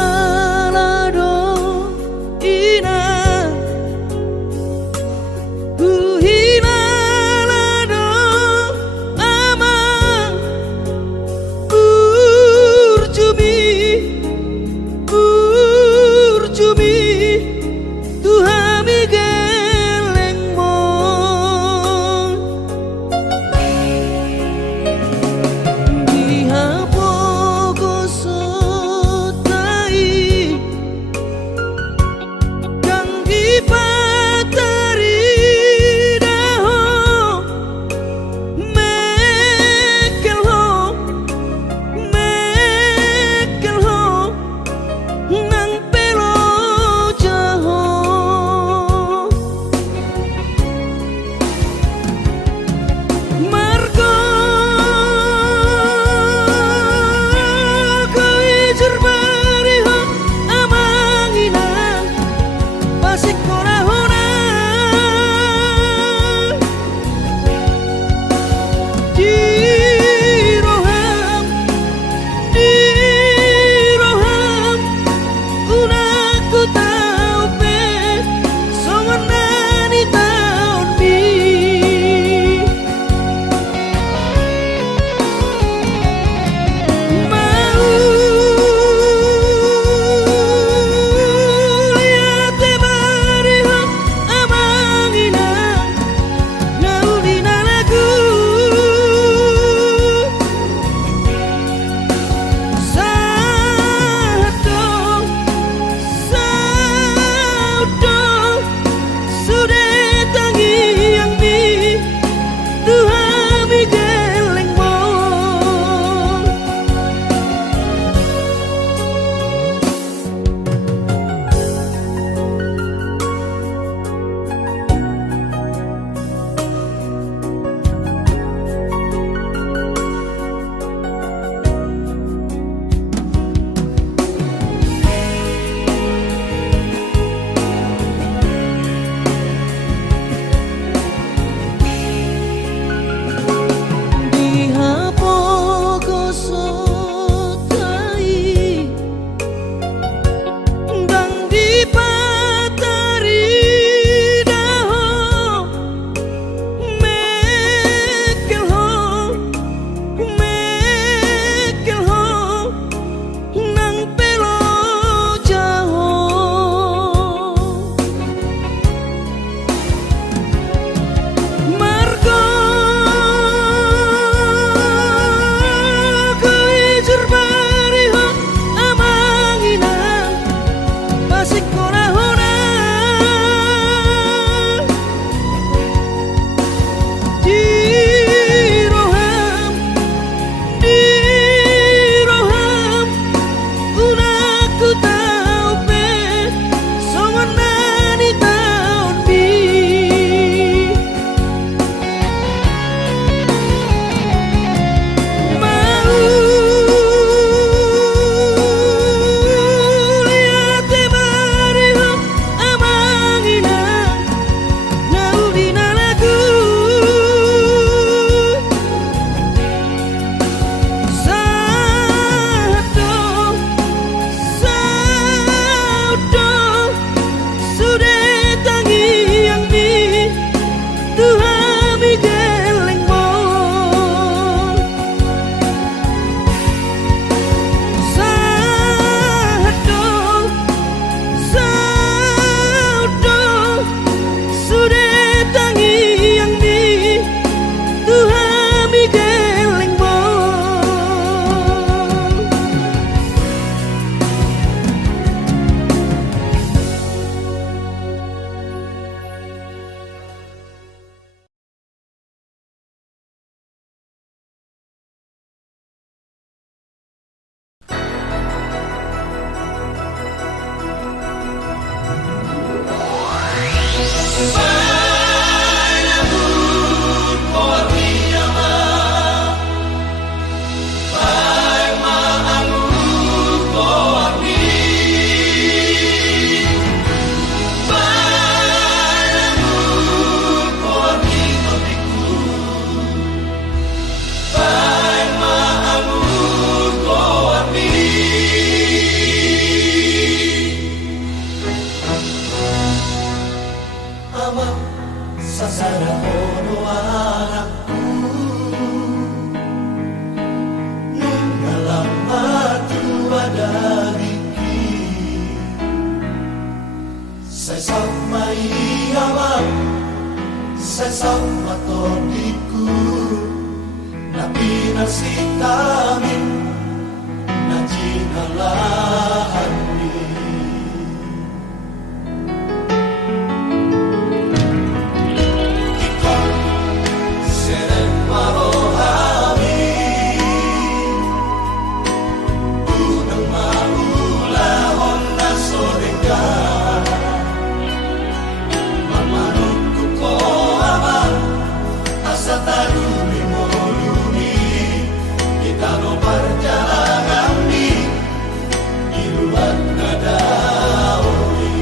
Uhinalado ina Uhinalado ama Urjumi Urjumi Tuhami gelengmo Dihapo gosota sama toniku na pinasitamin na ginalahan ni ikaw seret marohami unang maulahon na sorega sa tarumi mo lumi kita no perjalanan ni iluat nadawi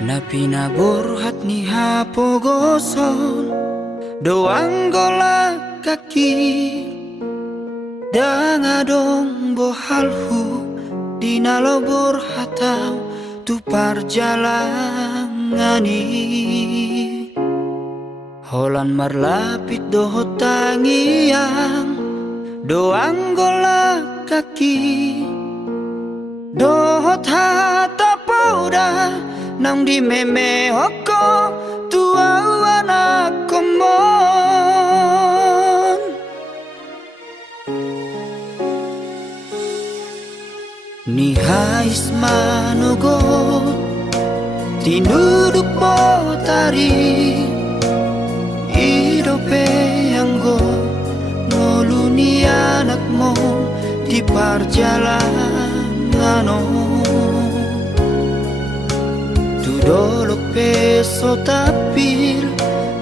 Na pinaburhat ni hapogoson doang gola kaki dangadong bohalhu dina lobor hatau tu parjalangani holan marlapit doho tangiang doang gola kaki dohot hata pauda nang di meme hoko tua anak komon ni hais manugot tinuduk botari idope anggo noluni anakmu di perjalanan tu dolok peso tapil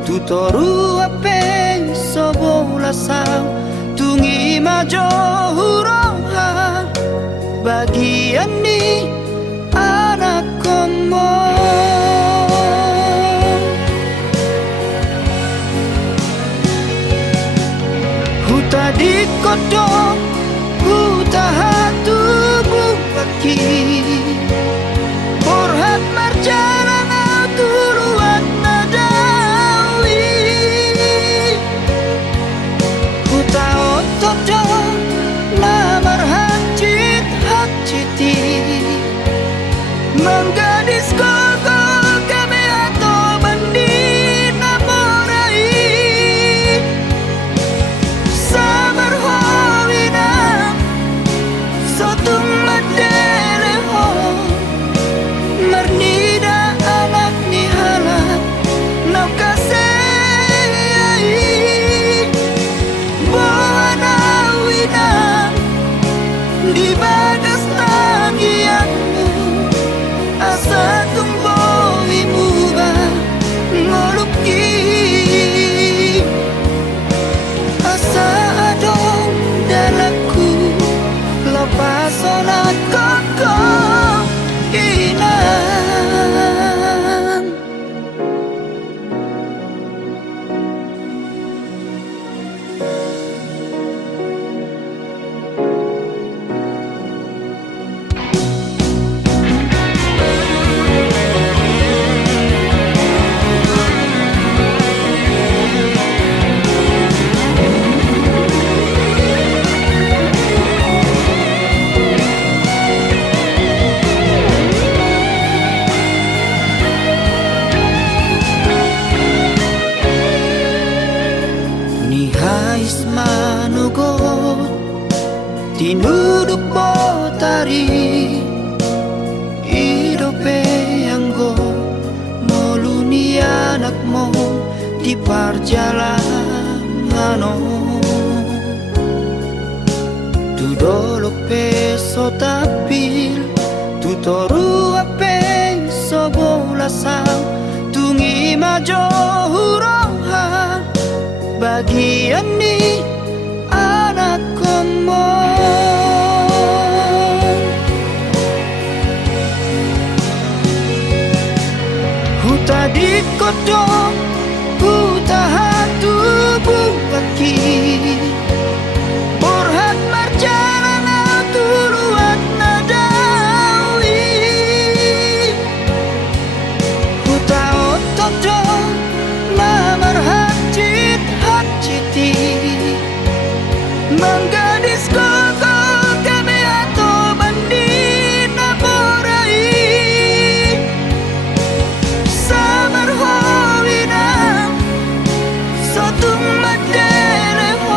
tu toru ape sobola sang tungi majo huroha bagian ni anak komo huta di kodok huta hatu bukaki borhat marjalan tuluan nadawi huta otodok lamar hajit hajiti menggadis koko kami atau bandi namorai sabar hawina sotung madeleho mernida anak ni halat nau kasei buana wina di bagas tangianmu asa tumbohi muba ngoluki asa adong dalaku lepas sonat koko inang ni hais manugot tinuduk botari idope anggo noluni anakmu di perjalanan tu dolok peso tapil tu toru ape sobola sang tungi majo huroha bagian ni anak komo huta di kodok huta hatu bukaki borhat marjalan tuluan nadawi huta otodok lamar hajit hajiti menggadis koko kami atau bandi namorai sabar hawina sotung madeleho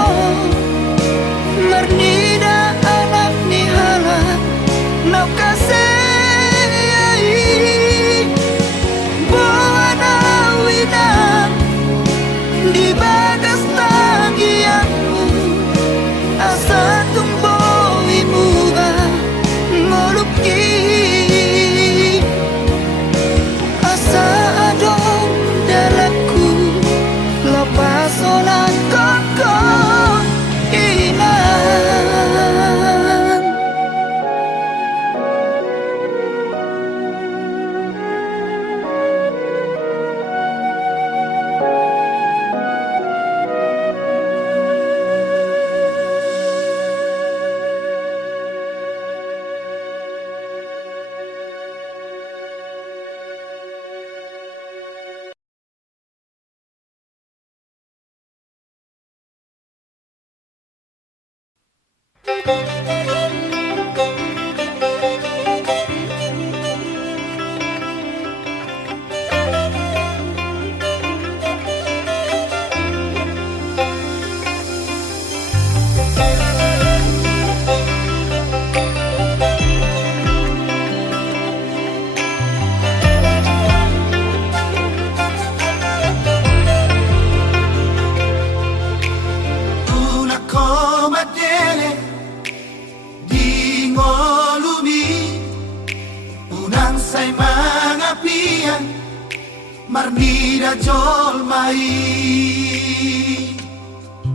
sai mangapian marnida jol mai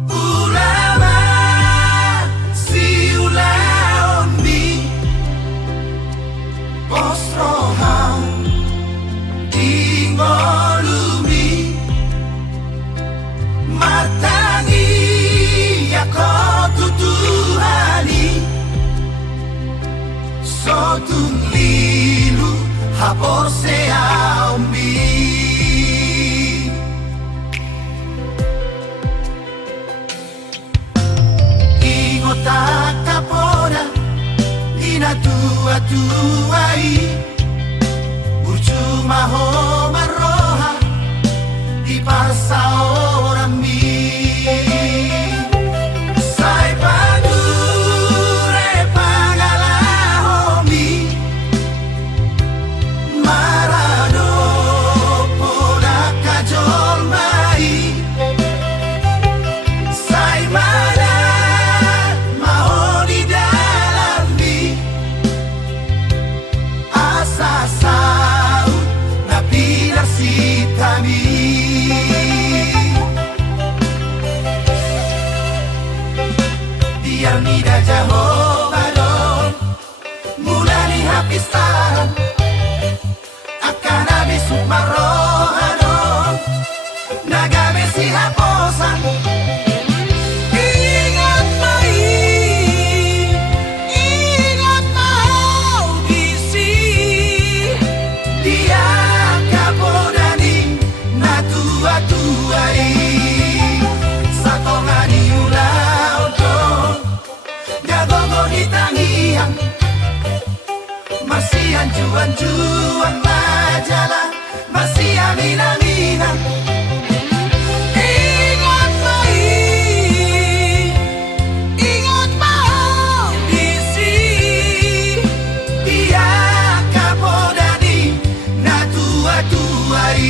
ulama si ulaondi posrohan ingolumi matangi yakotutuhani sotun lilu hapose aumbi ingotaka ina tua-tuai Burjuma homa roha di parsa ora mi sai padure pagala homi marado poda kajol mai sai mana mahoni dalami asa sau na pilar sitami biar nida Jehovah don mulai hapistan akan habis sukmarohanon nagame si haposan ingat mau disi dia kapodani na tua-tuai satongani ulau don gagogo ditangiang masih anjuan majalah masih aminan ingat mau disi dia kapodani na tua-tuai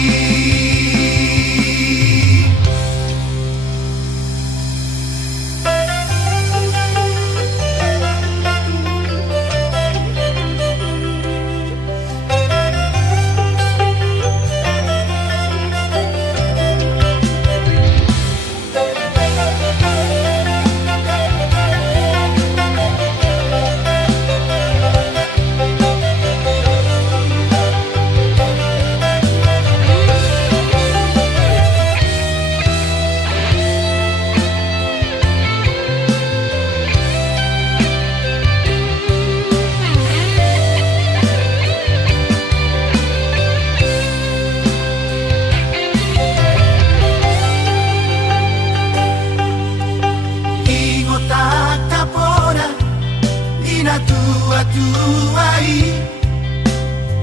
tua-tuai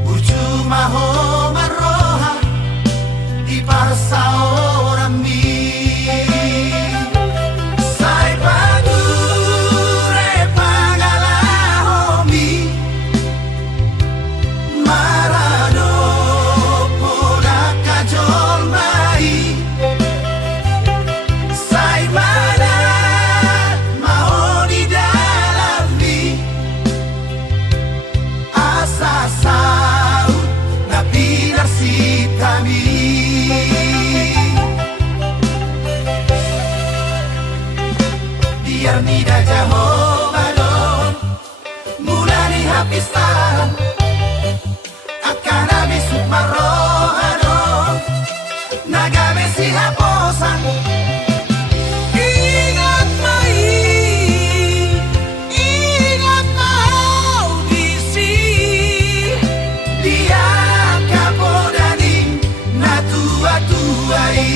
Burjuma homa roha di parsa ora mi sai padure pagala homi marado poda kajol mai sai mana mahoni dalami asa sau na pilar sitami biar nida Jehovah don mulai hapistan akan habis sukmarohanon nagame si haposan ingat mau disi dia kapodani na tua-tuai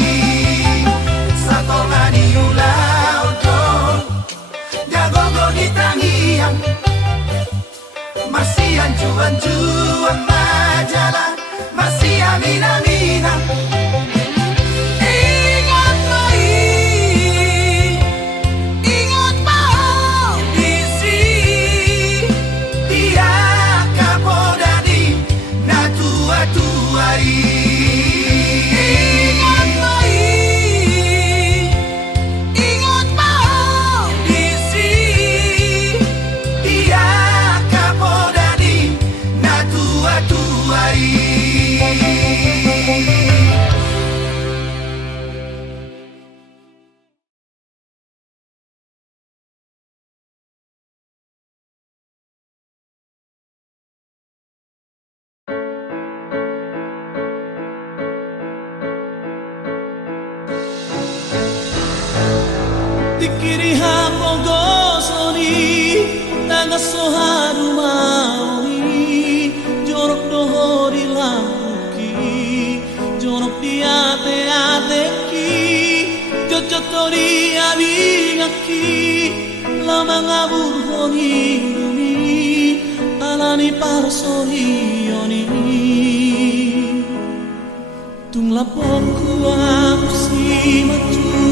satongani ulau don jagogo ditangiang masih anjuan majalah masih aminan ingat mau disi dia kapodani na tua-tuai ingat mau disi dia kapodani na Kiriha pogosoni Tagaso haru maoni Jorok dohori lampuki Jorok di ate-ateki Jojotori abingaki Lama ngabur honi dumi Alani parsoni yoni Tung lapor kuang si macuni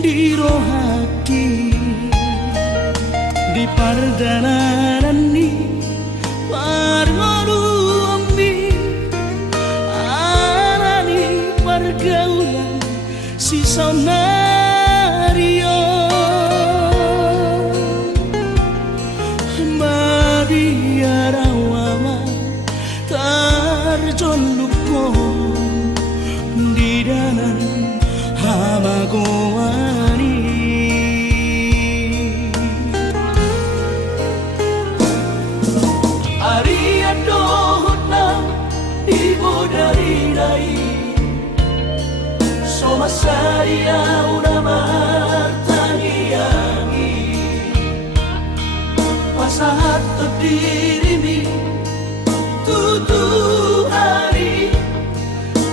dirohaki di pardananan ni parmoru ambi arani pergaulan si sonario mabiarawama tarjon luko di danan hamagoani Aria dohotna ibu dari dai Soma saria una martangiangi Pasahat dirimi tutu hari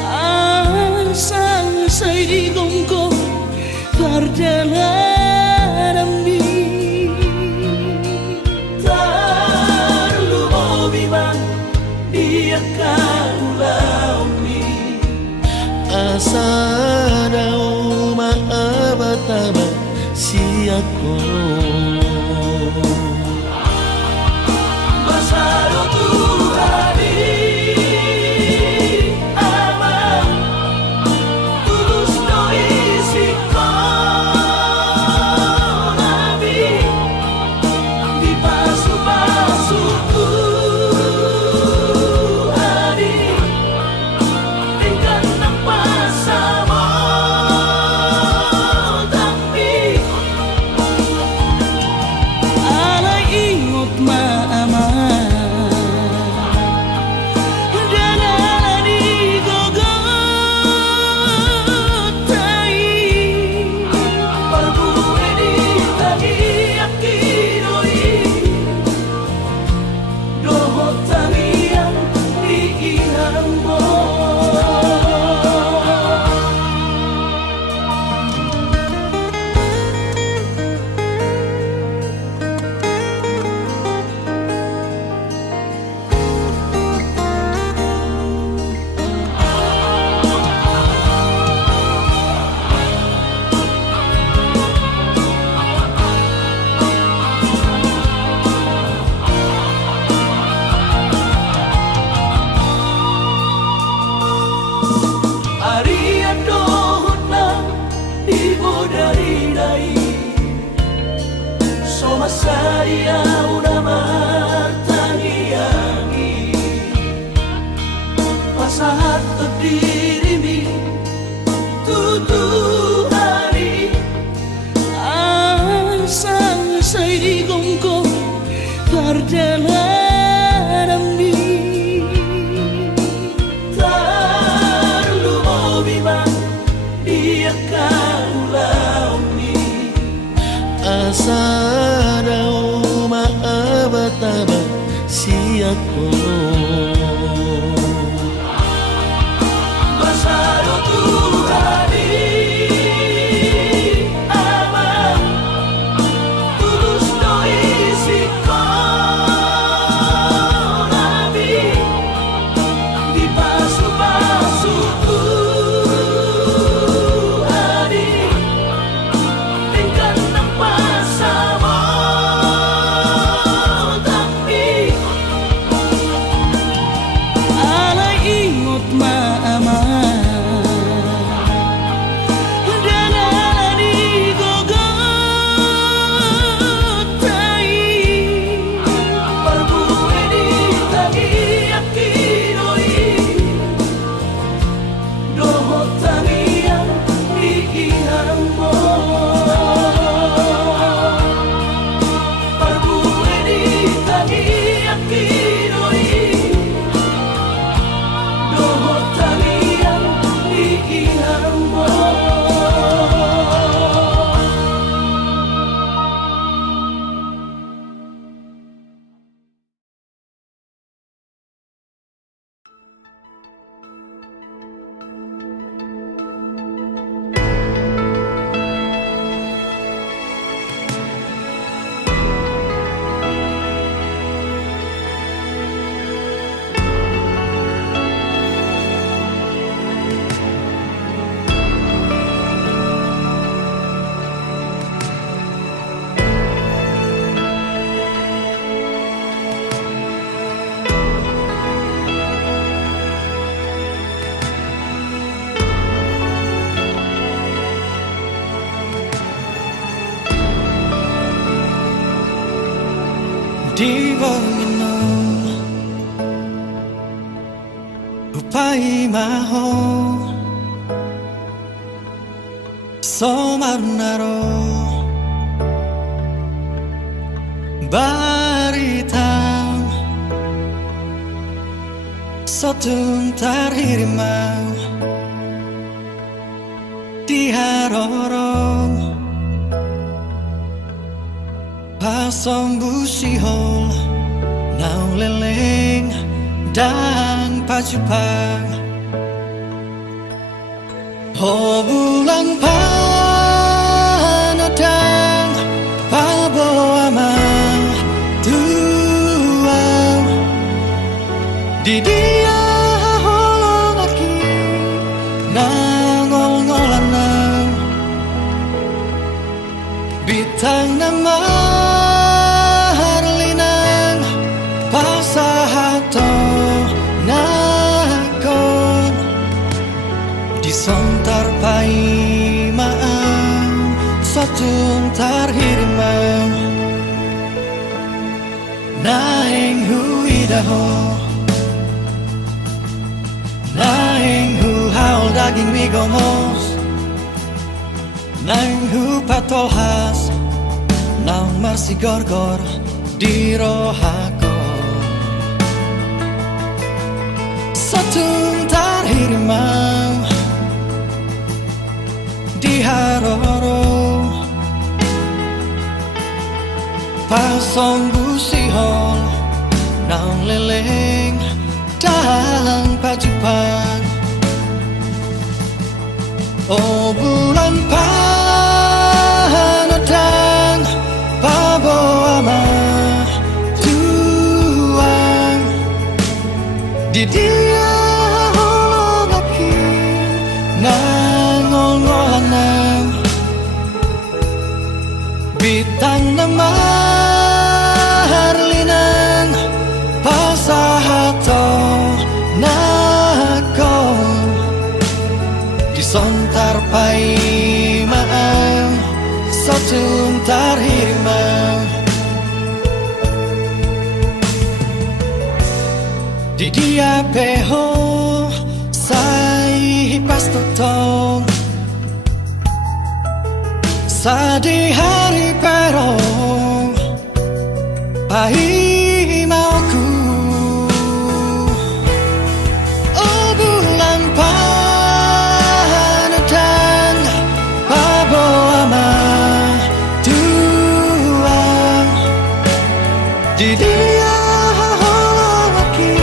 Asang say gongko perjalanan mi Terlalu biman dia kaulaumi Asa dau maabataba siako Masado Tuhari Ama Tulus no isi Nabi Di pasu-pasu Tuhari Tinggal nampak sama Tapi Alay ingot maama Saria una martangiangi Pasahat dirimi tutu hari Asang say gongko perjalanan mi Terlalu biman dia kaulaumi Asa maabataba siako Masado Tuhari Ama Tulus no isi Nabi Di pasu-pasu Tuhari Tinggal nampak sama di bangino upai maho somarnaro baritang sotum tarhirimau di harorong pasong busihol nau leleng dan pacupang oh bulan panadang paboama tuang di dia holong aki nangol-ngolanang bitang nama harlinang pasahato nakon disontar pai maang satung tarhirimang naeng huidaho naeng hu haul daging migomos naeng hu patolhas nang masih gorgor di rohako satung tarhirimang di haroro pasong busihol nang leleng dalang pacupang oh bulan panadang paboama tuang di dia holong aki nangol-ngolanang bitang nama harlinang pasahato nakon disontar pai maang satung tarhirimang di dia peho sai pastotong sa di hari perong pai mauku oh bulan panadang paboama tuang di dia holong aki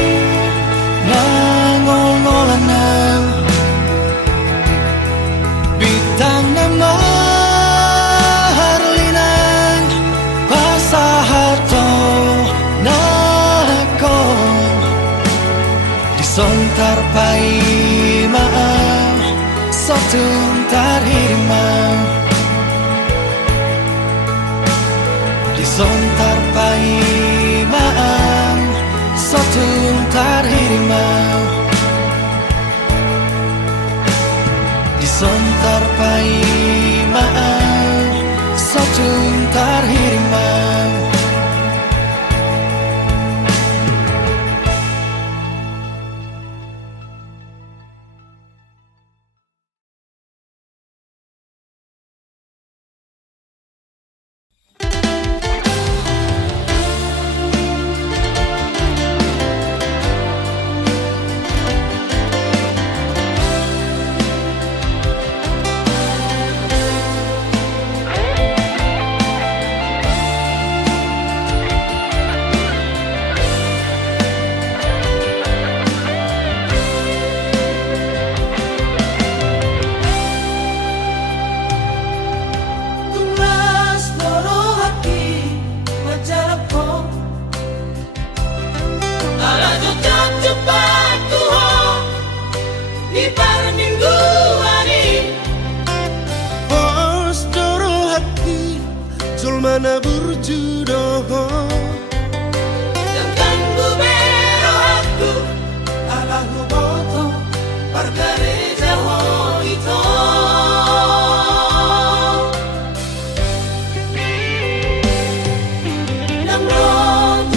nangol-ngolanang bitang nama harlinang pasahato nakon disontar pai maang satung tarhirimang disontar pai maang satung tarhirimang disontar pai maang satung tarhirimang Zulmana burjudoho Dan bubero aku Alahu boto Pargareja ho ito Namron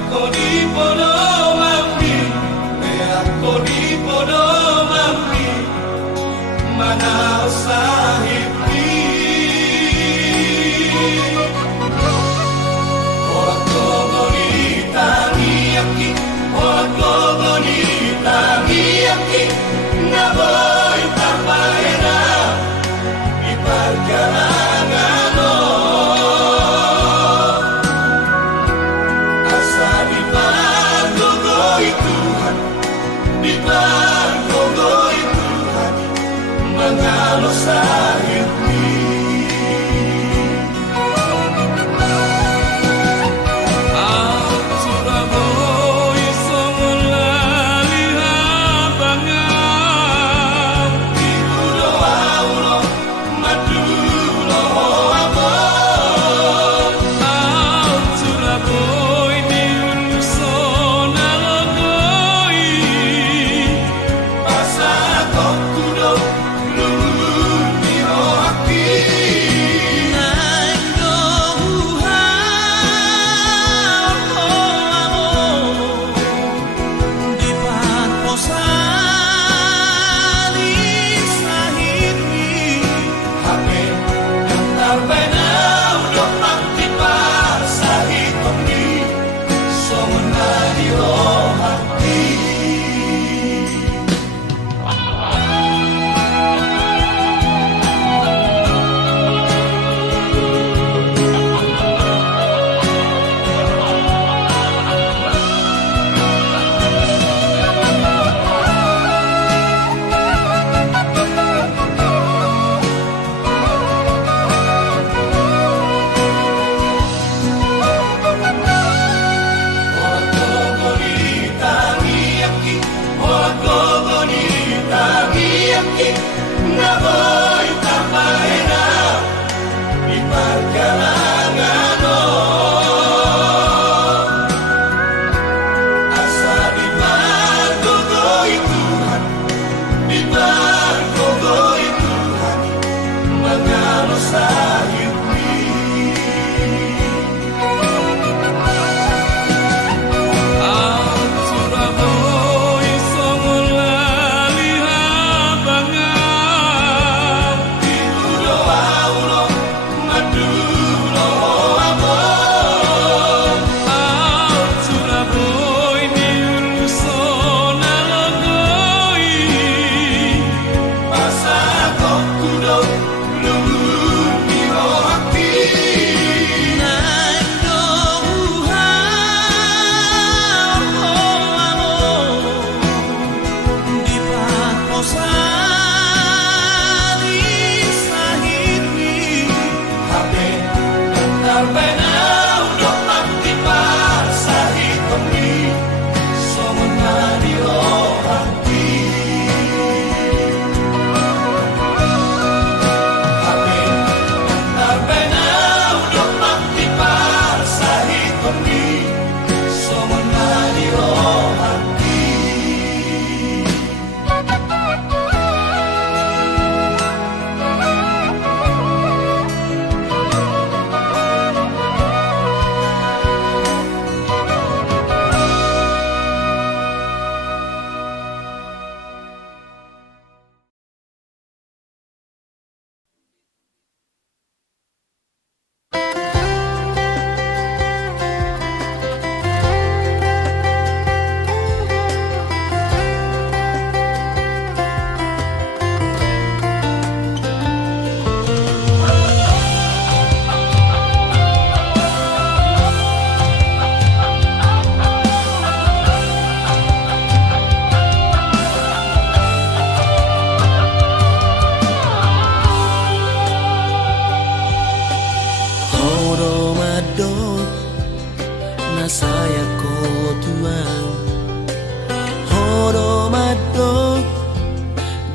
Aku di podo mami, aku di podo mami, mana sahibi. Orang kogo ni tangi aki, orang kogo ni tangi aki, na boy tapaena di perjalanan. Asa di pagkogoi Tuhan, di pagkogoi Tuhan, mengalo sa hidmi.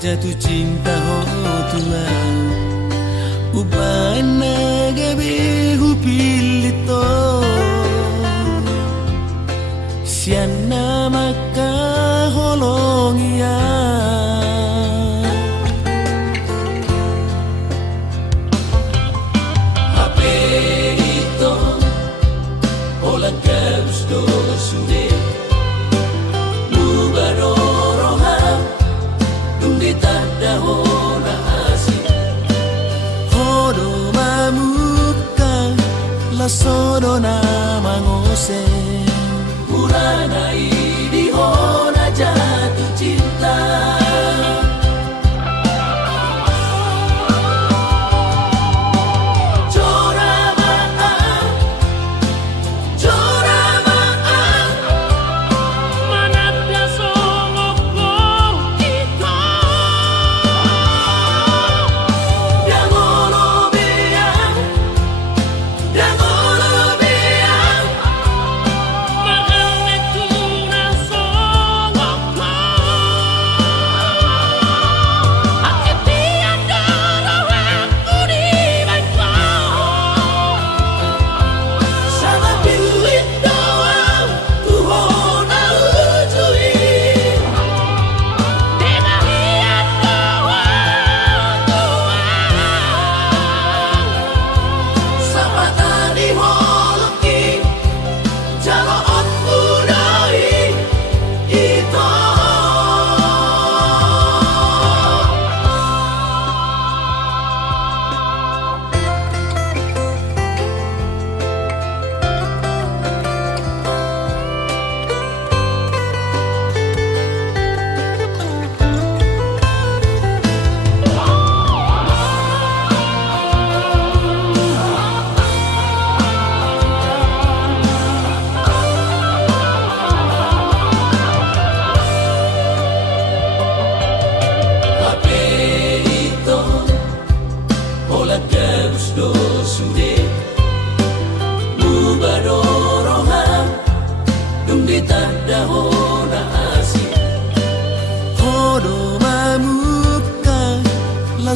jatuh cinta ho Tuhan ubana gabe hupilito siana maka holongia Hape ito olang kabus sude Mubaroroham Dung ditanda hona asi Hodo mamuka Lasodo na mangose Murana di hona jatuh cinta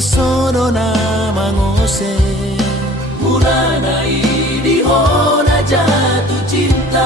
Sono na mangose Murana di hona jatuh cinta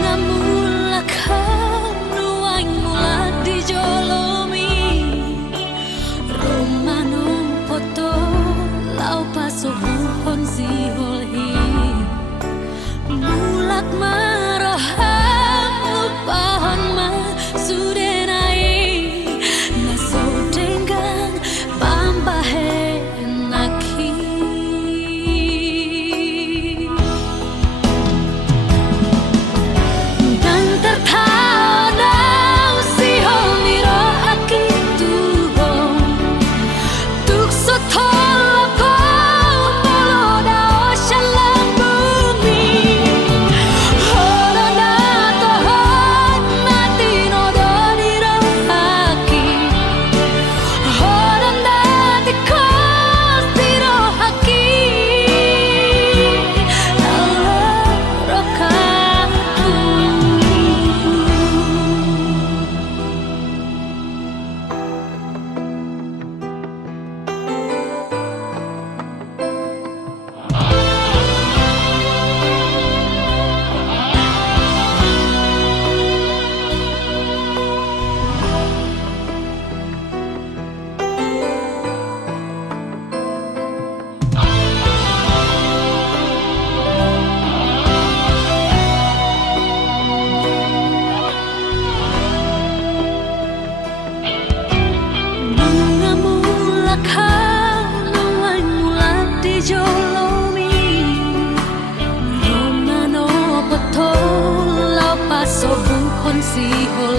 Bunga mula kau nuang mula di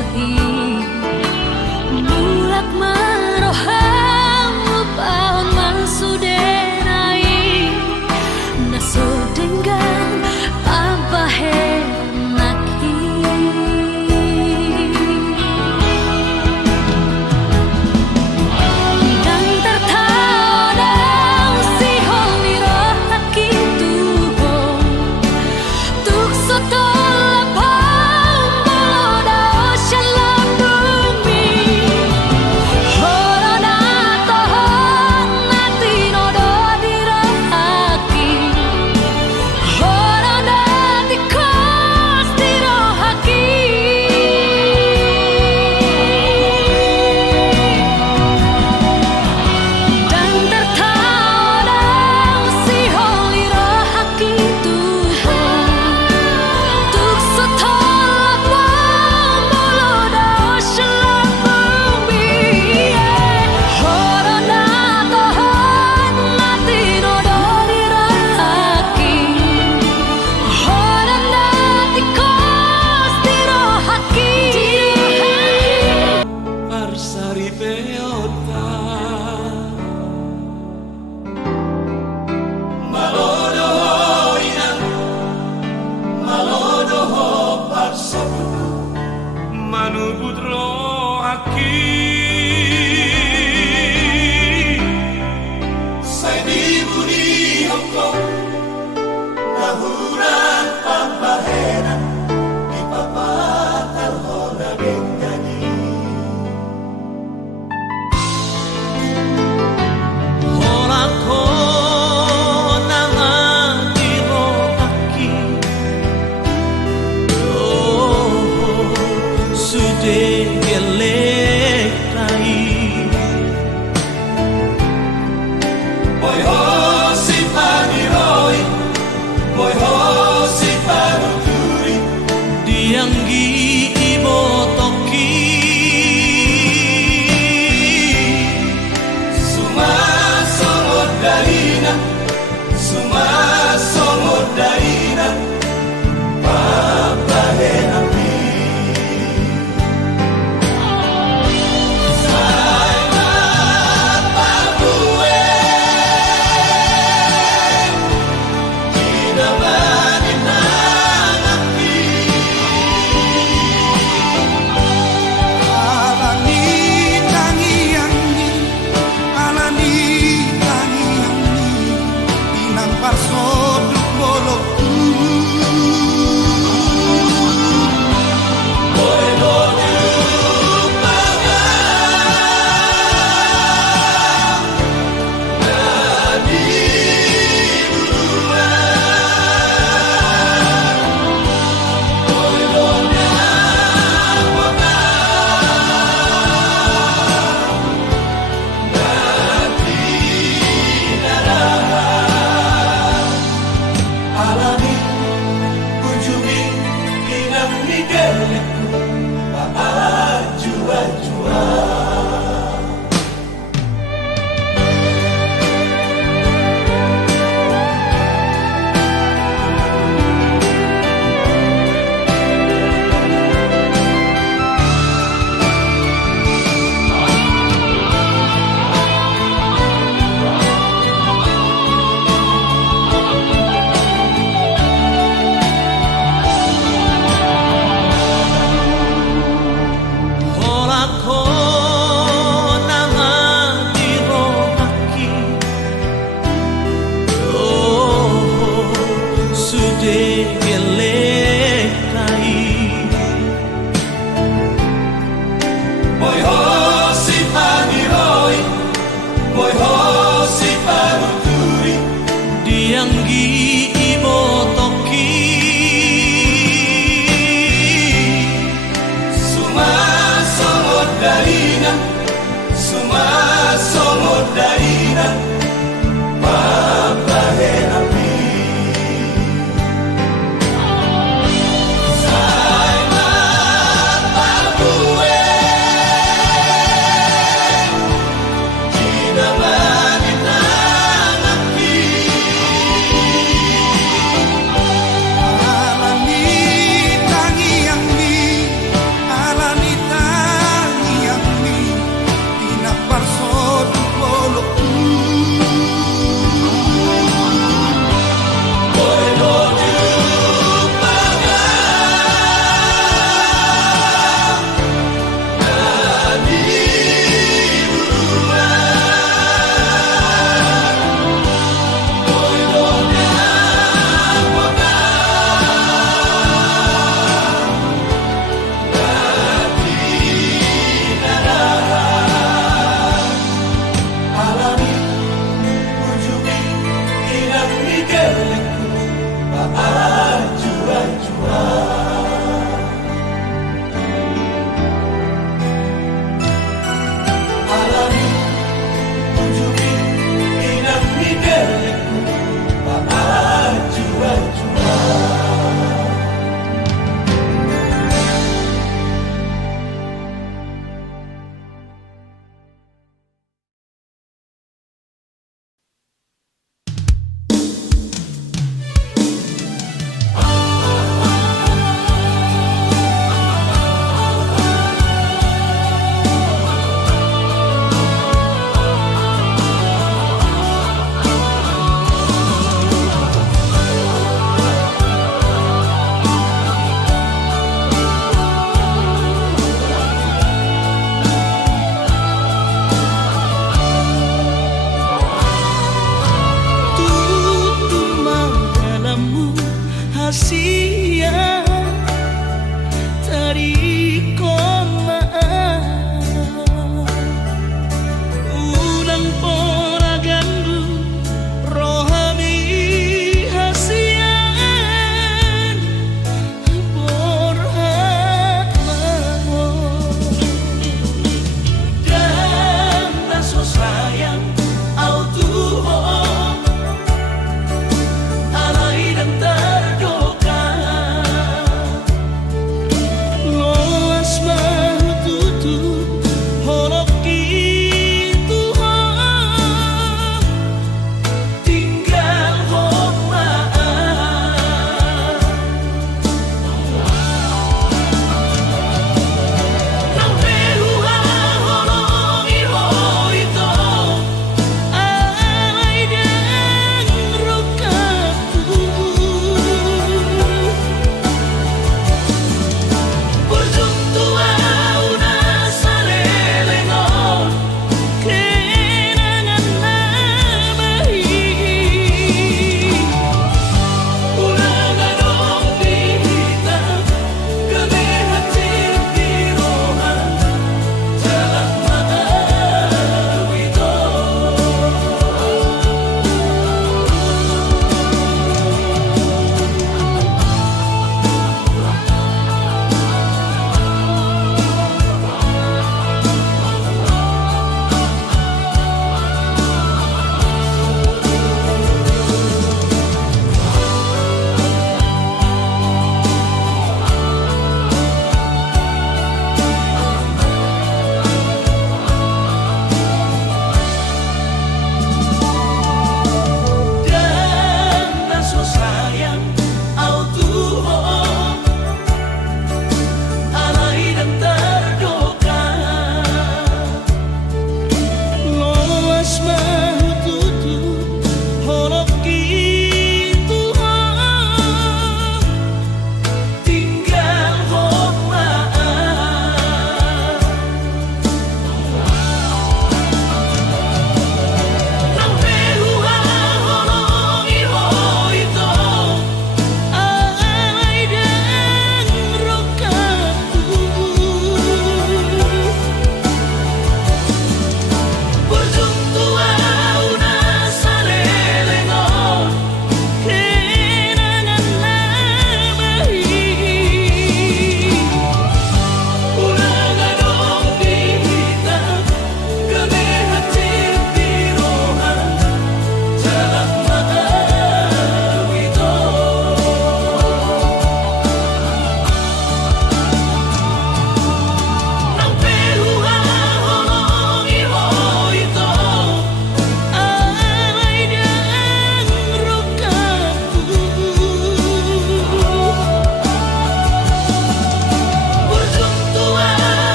sohi mulak maroham lupaon masudenai naso dengan apa henaki dan tertawa si honi rohaki tuho tuk soto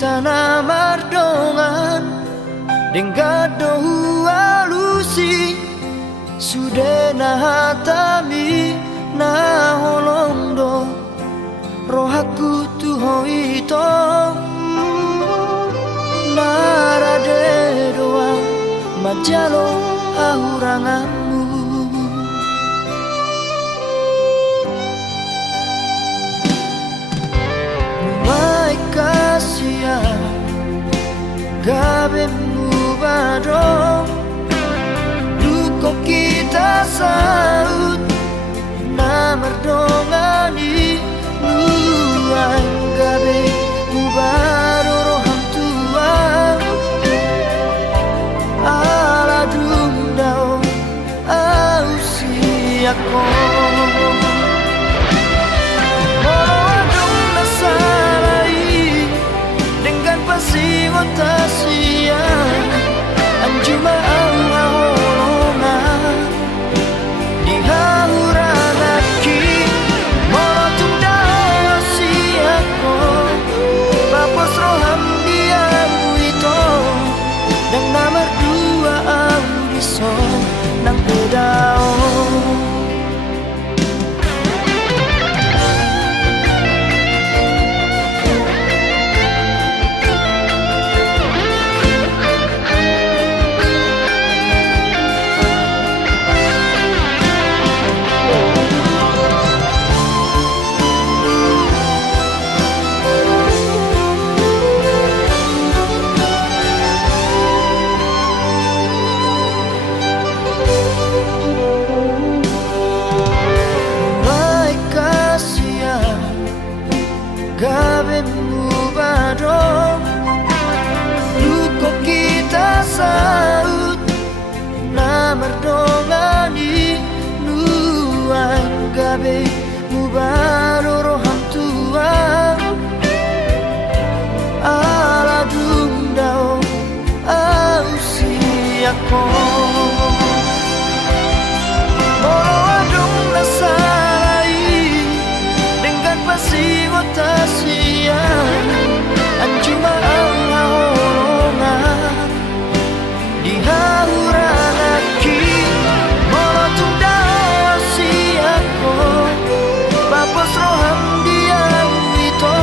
tanah mardongan Denggado alusi Sude na hatami na holongdo Rohaku tuho ito Narade doa majalo ahuranganmu Mai kasia gabemu badong Duko kita saut na merdongani Nuang gabe mubaro roham tua Ala dundao au siako Tasia anjuma ahorona di hauranaki motunda siako bapos roham dia itu dan nomor dua audison nang bedao Gabemu badong Luko kita saut Na merdongani Nuang gabe Mubaro roham tua Ala dundao Au siako Molo adong nasalai Dengan pasiwa tasia anjuma ahorona di hauranaki molotunda siako bapos roham dia itu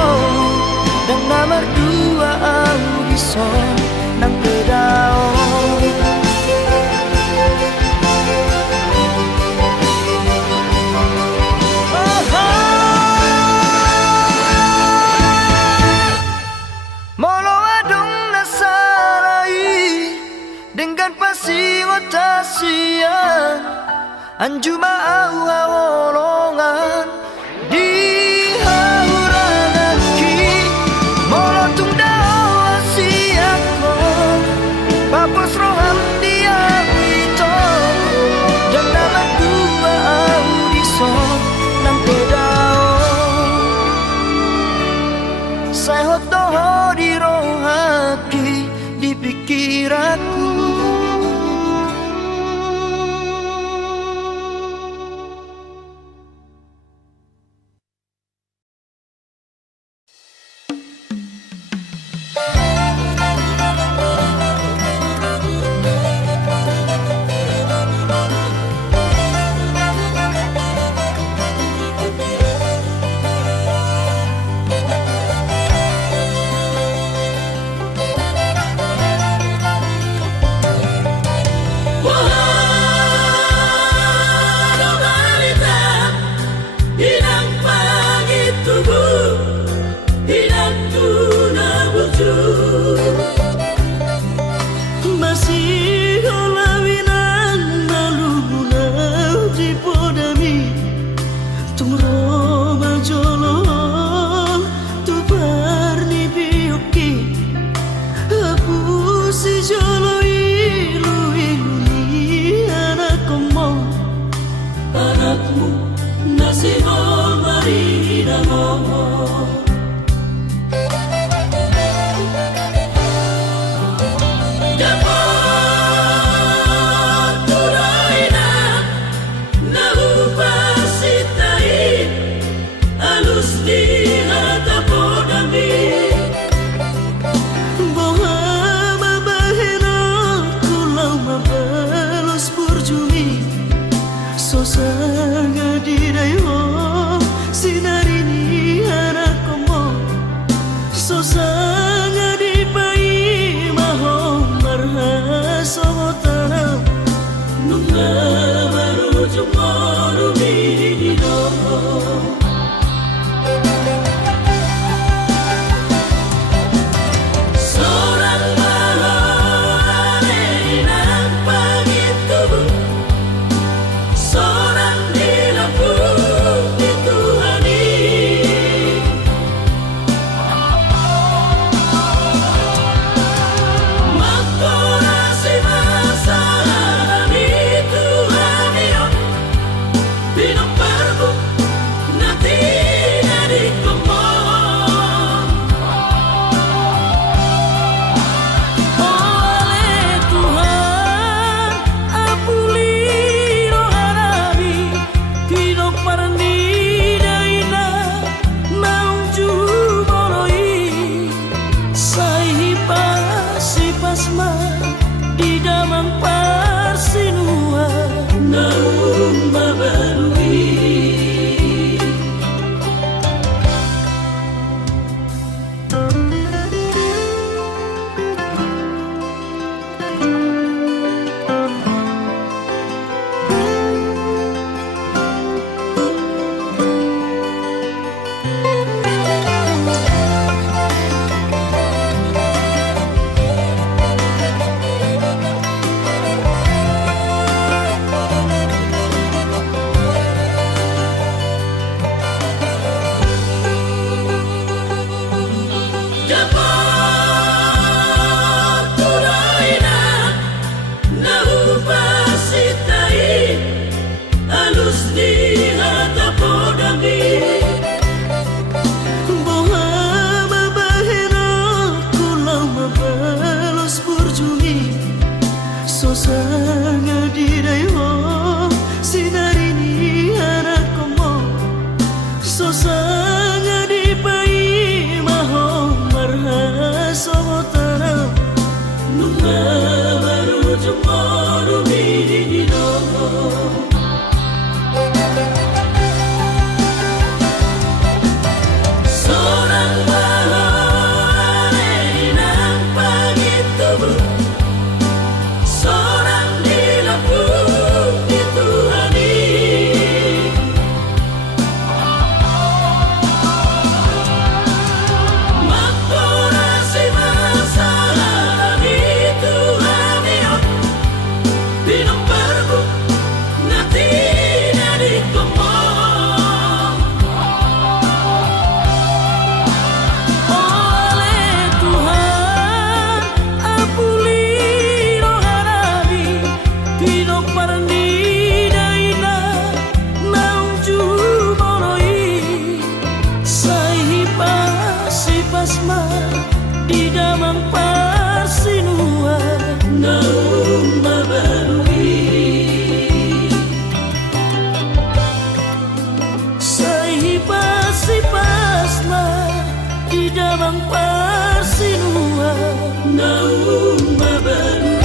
dan nomor dua audison nang bedao Tasian anjuma ahorongan di hauranaki molotunda siako bapos roham dia itu dan nama dua audison nang bedao saya hotoho di rohaki di pikiranku sosanga di pai maho marha sobotanam nunga baru jumoru bidino seorang maho nang pagi tubuh seorang di lampu di Tuhani makorasi masalah di Tuhani binong parbu nanti dari komong oleh Tuhan apuli rohanabi binong parni daina nauju moroi sahipa si pasma di damang parsinua naum babarui sosanga di dayo sinarini anak komo sosanga di pai maho marha sobotanam nunga baru jumoru bidino seorang maho nang pagi tubuh seorang di lampu di Tuhani makorasi masalah di Tuhani binong parbu nanti dari komong oleh Tuhan apuli rohanabi binong parni daina nauju moroi sahipa si pasma di damang parsinua naum babarui sahipa si pasma di damang parsinua naum babarui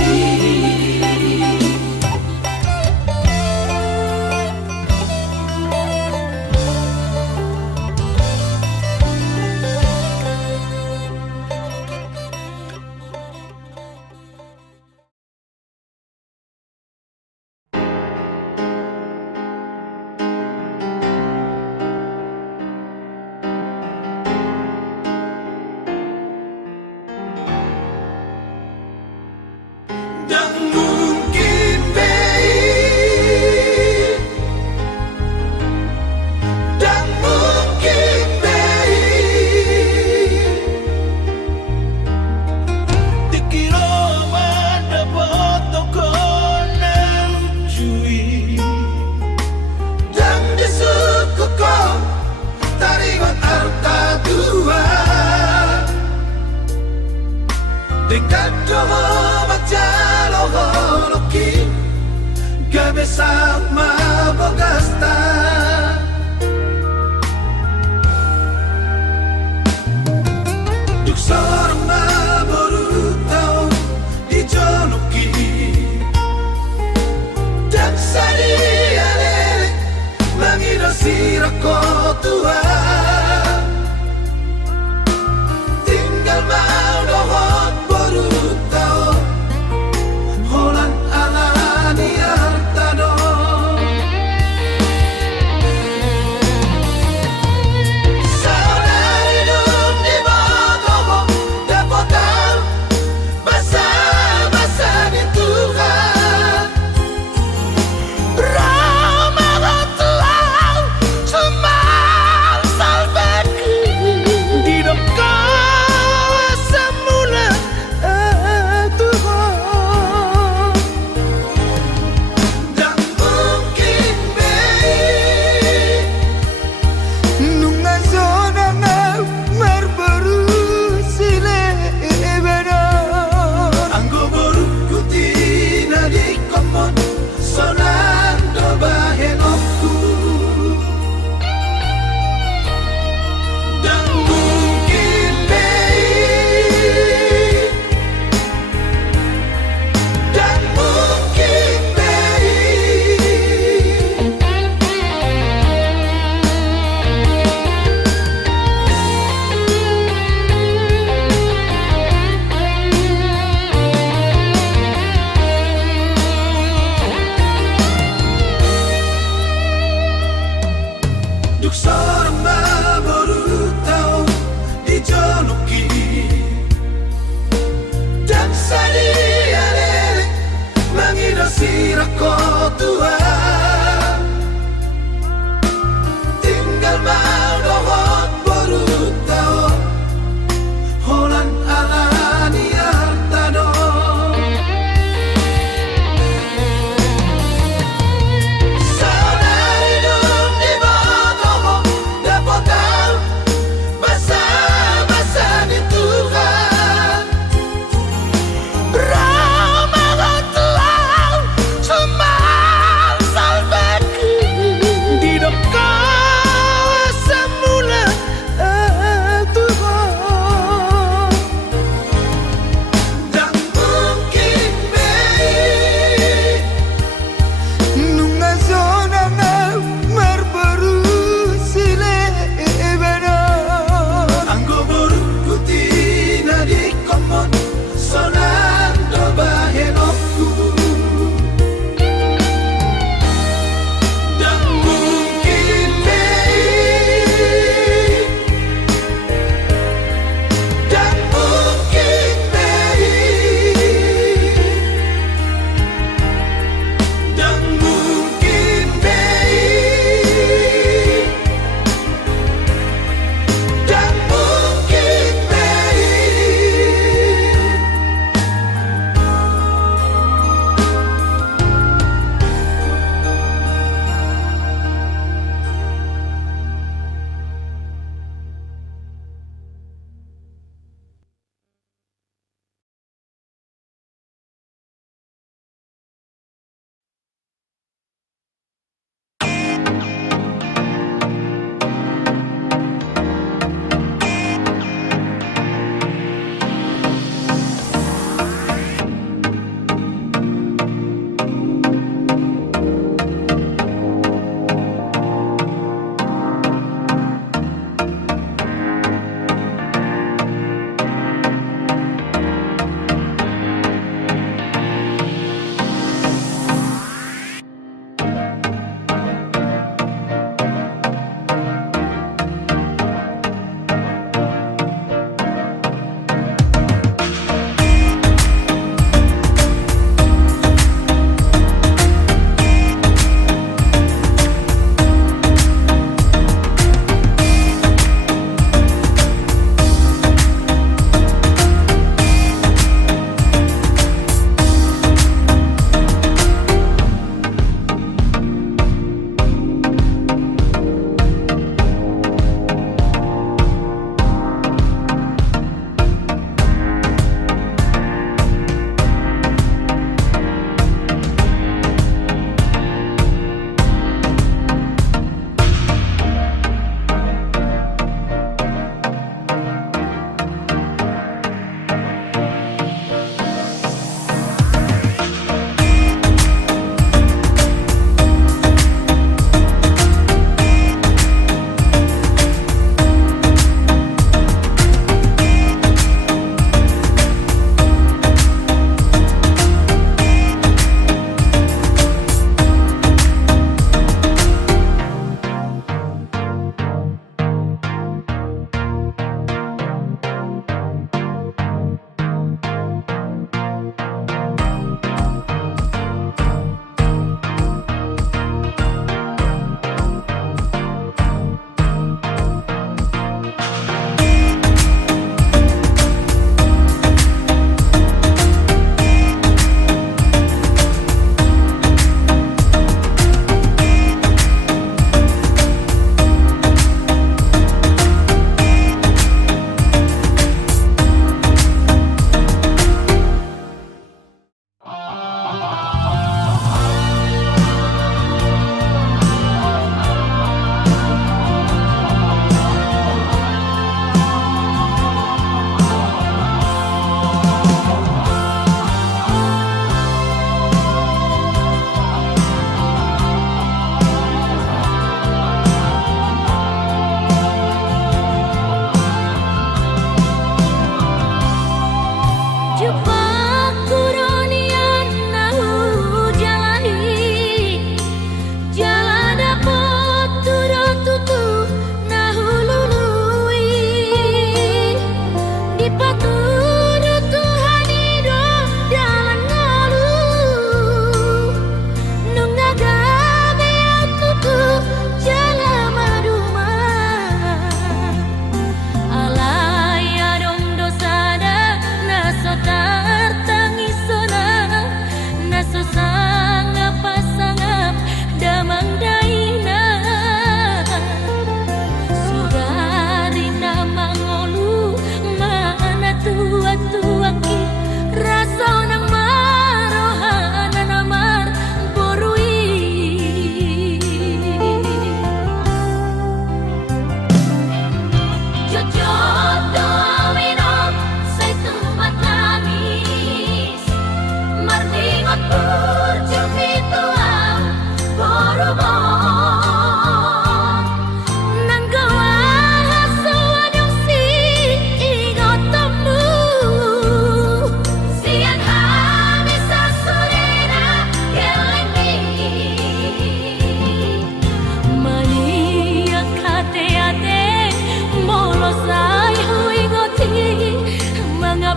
Dan mungkin baik Dan mungkin baik Dikira mana potong nang cui Dan disuku kau tariwan arta dua Dekat doho macalo holoki Gabe sama bogasta Duk seorang baru tahu dijoloki Dan sadia lele mengidosi rako tua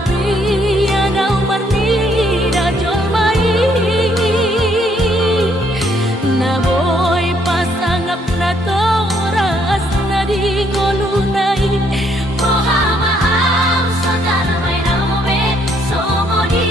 pria na umarni da jolmai na boy pasangap na toras na di ngolunay moha maam saudara may na mobe somodi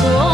So